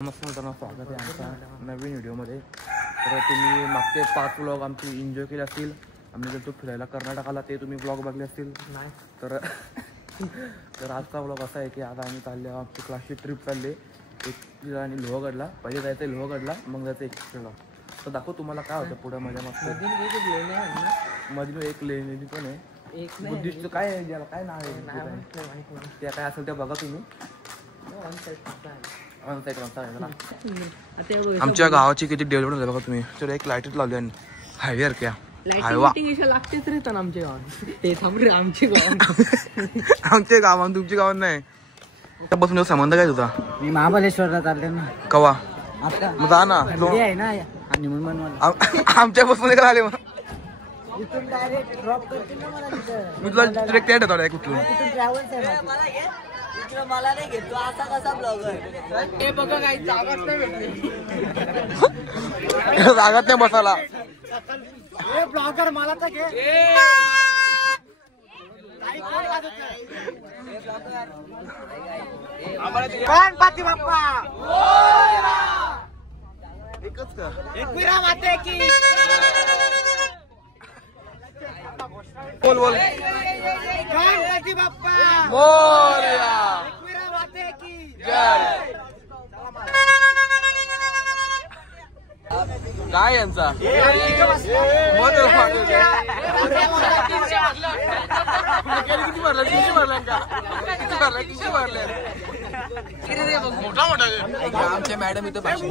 नमस्कार मित्रांनो, स्वागत आहे आमच्या नवीन व्हिडिओमध्ये. तर तुम्ही मागचे 5 व्लॉग आमचे एन्जॉय केले असतील. आम्ही गेलो फिरायला कर्नाटकाला, ते तुम्ही व्लॉग बघले असतील. नाही तर आजचा व्लॉग असा आहे की आज आम्ही चालले, आमची क्लासची ट्रिप चालली एक आणि लोहगडला. पहिले जायचं आहे लोहगडला, मग जायचं एक्सप्रेसला. तर दाखव तुम्हाला काय होतं पुढे मजा मस्त. मधून एक लेणी पण आहे, एक बुद्धिस्ट काय आहे, ज्याला काय नाव आहे ते काय असेल ते बघा तुम्ही. आमच्या गावाची किती डेव्हलपमेंट झालं बघा तुम्ही. तर एक लाईट लावली आणि हायवेवर क्या हायवा लागतेच रे. आमच्या गावात आमच्या गावात तुमच्या गावात नाही. बसून संबंध काय तुझा? मी महाबळेश्वरला चालले ना. कवा मग जा ना. आमच्या बसून का आले मग मी तुला डायरेक्ट येत होता कुठून. मला नाही घेतो असा कसा ब्लॉगर. हे बघा काही जागाच नाही भेटली. जागाच नाही बसायला. हे ब्लॉगर मला तर घे. गणपती बाप्पा एकच का एकविरा माते की. बोल बोल. गणपती बाप्पा मोरया. एकविरा माते की जय. काय यांचा किती भरला? 300 भरला का? किती भरला? 300 भरले. मोठा मोठा आमच्या मॅडम इथं भाषण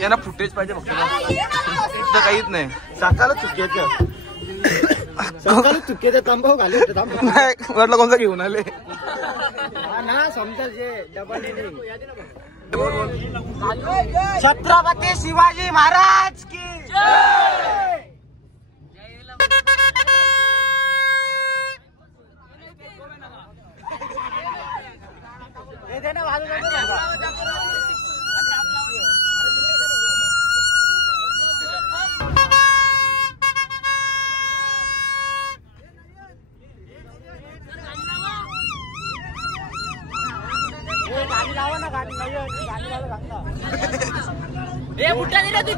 यांना फुटेज पाहिजे फक्त, इथं काहीच नाही. सकाळच चुकीचं सकाळच चुकीचं तंबाखू घाले वाटलं कोणता घेऊन आले ना समजा जे डबल. छत्रपती शिवाजी महाराज की जय. गाडी लावा ना, गाडी लावा हे बुट्टा दिला तू.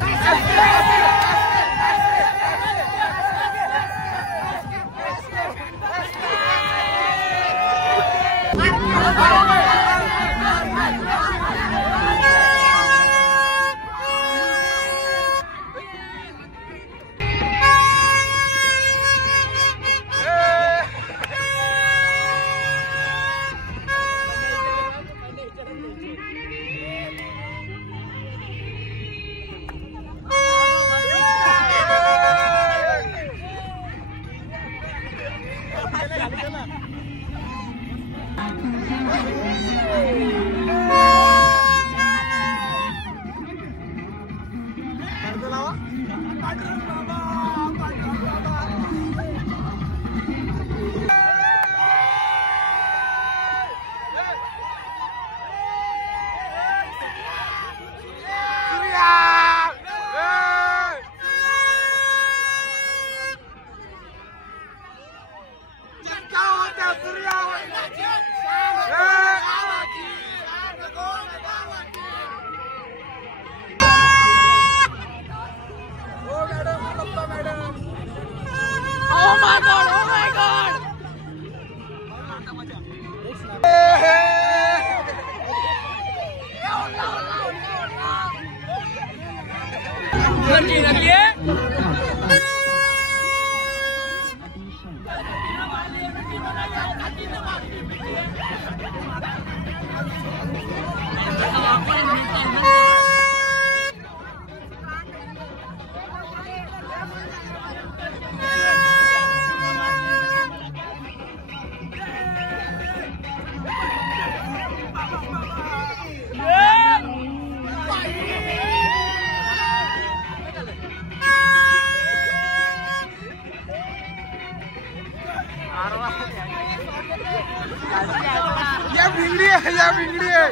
या भिंगडी आहे, या भिंगडी आहे.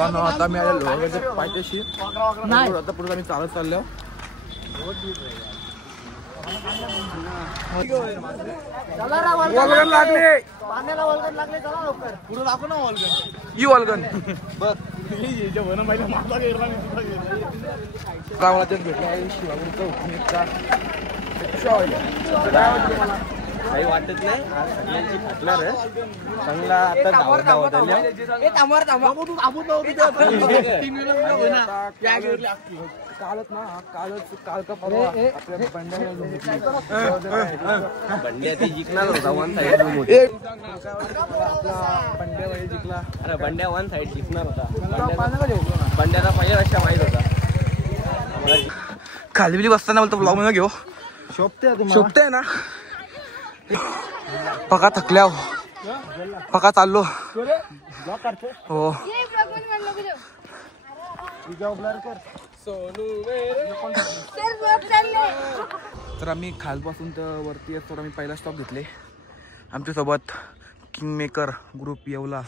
आता मी आलेलो पायथ्याशी आता पुढे आम्ही चालत चाललो. वल्गन लागले पाण्याला वल्गन लागले चला लवकर पुढे दाखव ना वल्गन ही वल्गन बघ काही वाटत नाही चांगला आता धावत कालच ना काल का परवा बंड्या ती जिंकणार होता वन साइड बंड्या जिंकला. अरे बंड्या वन साइड जिंकणार होता. बंड्याचा पहिला रस्ता माहित होता. खाली बसताना बोलतो ब्लॉग मध्ये घेऊ शोभते ना. पका थकल्या पका चाललो हो. तर आम्ही खालपासून तर वरती असतो. आम्ही पहिला स्टॉप घेतले. आमच्यासोबत किंगमेकर ग्रुप येवला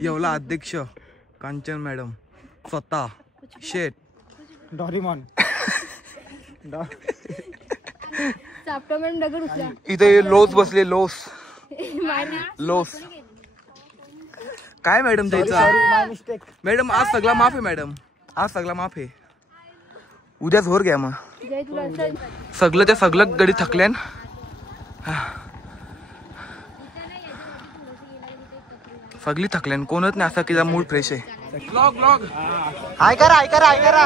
येवला अध्यक्ष कांचन मॅडम स्वतः शेट डॉरीमॉन इथे लोस बसले लोस काय मॅडम द्यायचा. मॅडम आज सगळा माफ आहे. मॅडम आज सगळा माफ आहे. उद्या झोर घ्या मग सगळं त्या सगळं गडी थकल्यान. सगळी थकल्यान कोणच नाही असा की मूड फ्रेश आहे. हाय करा हाय करा हाय करा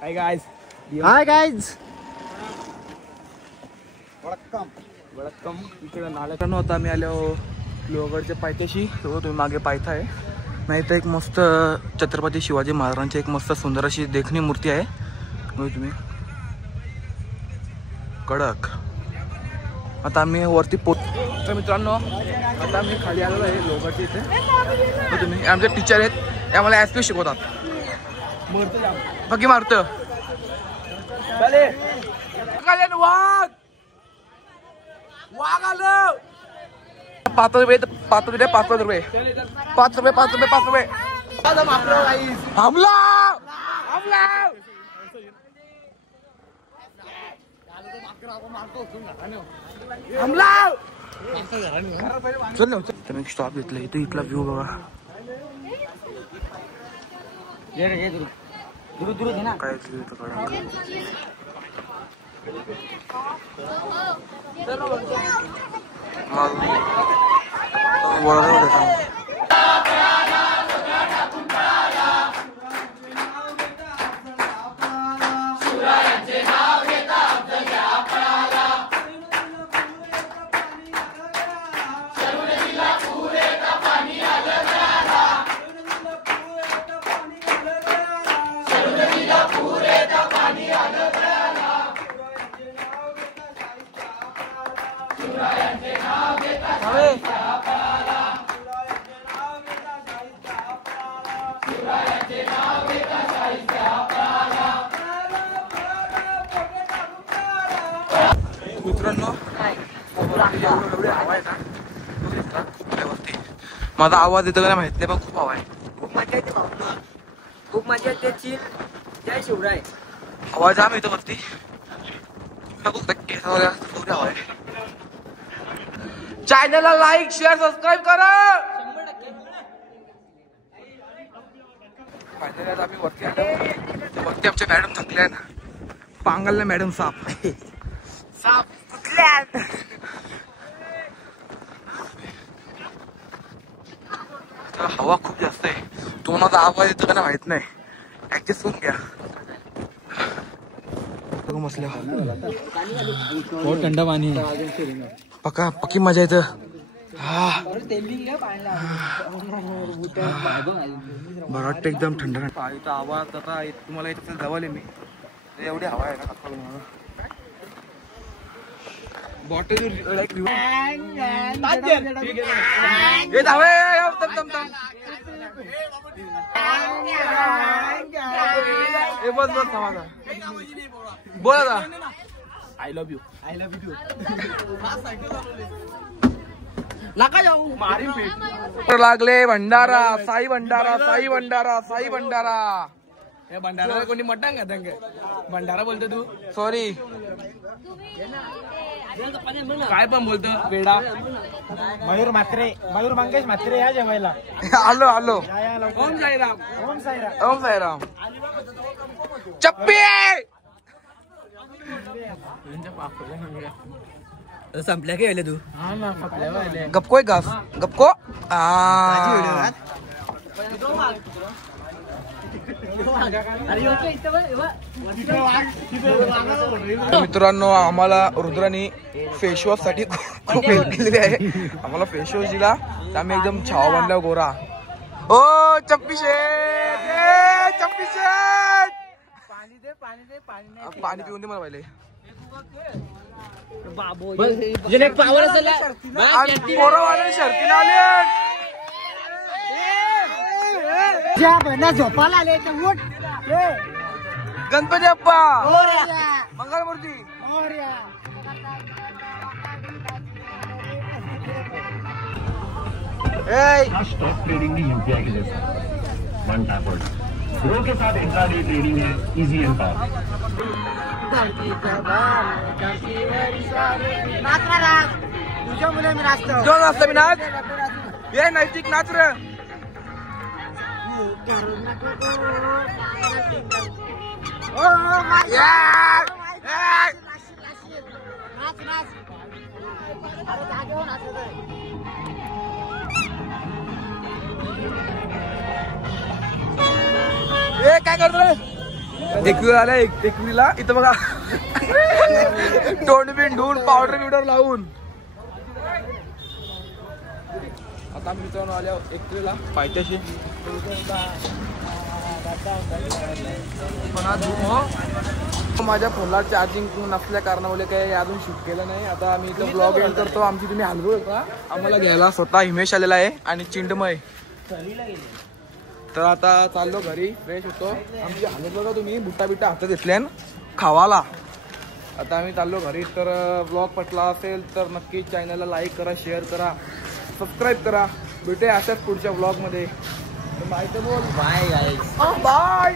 हाय गाइस हाय गाइज वळक्कम. इकडे नाल्याकडनं होता आम्ही आलो लोहगडच्या पायथ्याशी. तुम्ही मागे पायथा आहे नाही तर एक मस्त छत्रपती शिवाजी महाराजांची एक मस्त सुंदर अशी देखणी मूर्ती आहे. तुम्ही कडक. आता आम्ही वरती तर मित्रांनो आता मी खाली आलेलो आहे लोगाची इथे. तुम्ही आमचे टीचर आहेत, ते आम्हाला ॲस्पी शिकवतात. बाकी मारतं वाघ वाघ आलं. 5 रुपये 5 रुपये 5 रुपये 5 रुपये 5 रुपये 5 रुपये. हमला हमला हमला. चल ना तर मी स्टॉप घेतलं इथे. इथला व्ह्यू बघा काय मित्रांनो एवढी हवा आहे ना वरती. माझा आवाज येतो का माहित नाही पण खूप हवा आहे. खूप मजा येते भाऊ, खूप मजा येते. चिल जय शिवराय. हवा जाम येतो वरती. थोडी हवा आहे. चॅनलला लाईक शेअर सबस्क्राईब करा. फायनली आता आम्ही वरती आलो. वरती आमच्या मॅडम थकल्या ना. पांगलला मॅडम साप साप हवा खूप जास्त आहे. तुम्हाला आवाज येतो का ना माहित नाही. ऍडजस्ट करून घ्या. बहुत थंड पाणी पक्का पक्की मजा येतं. बरं वाटतं एकदम थंड. इथं आवाज आता तुम्हाला इथं जवळ आहे मी. एवढी हवा आहे ना. बॉटल लाईक बोला I love you. I love you. नका जाऊ लागले भंडारा साई भंडारा साई भंडारा साई भंडारा. हे भंडारा कोणी मटण का दंग भंडारा बोलतो तू. सॉरी काय पण बोलतो वेडा. मयूर म्हात्रे, मयूर मंगेश म्हात्रे या जेवायला. आलो आलो. ओम साईराम. ओम साईराम. ओम साईराम. चप्पी संपल्या काय आले तू. गपको घास गपको. मित्रांनो आम्हाला रुद्रानी फेसवॉश साठी खूप हेल्प केलेली आहे. आम्हाला फेसवॉश दिला तर आम्ही एकदम छावा बनला गोरा. ओ चप्पी शेट चप्पी शेट पाणी दे पाणी दे पाणी. पाणी पिऊन दे मला पहिले. पोरवाले शर्तीला आले. झोपाला आले उठ. गणपती बाप्पा मंगलमूर्ती. स्टॉक ट्रेडिंग भी यूपीआई के जैसा वन टैपर्ड ग्रो के साथ इंट्राडे ट्रेडिंग है इजी एंड फास्ट. तुझ्या मुले मी नाचतो. जो नाचता मी नाच. ये नैतिक नाच रे. काय करतो रे. एकवीला आला एकवीला इथं बघा. तोंड बिंडून पावडर बिवडर लावून. आता मित्रांनो आल्या एकवीला पायथ्याशी. पण आज माझ्या फोनला चार्जिंग नसल्या कारणामुळे काही अजून शूट केलं नाही. आता आम्ही इथं ब्लॉग एंड करतो. आमची तुम्ही हलवू का आम्हाला घ्यायला स्वतः हिमेश आलेला आहे आणि चिंडमय. तर आता चाललो घरी, फ्रेश होतो. आमची हालत बघा तुम्ही, बुट्टा बिट्टा हातात घेतल्यान खावाला. आता आम्ही चाललो घरी. तर ब्लॉग पटला असेल तर नक्की चॅनलला लाईक करा, शेअर करा, सबस्क्राईब करा. भेटूया अशाच पुढच्या ब्लॉगमध्ये. बाय तर बोल. Bye guys. बाय.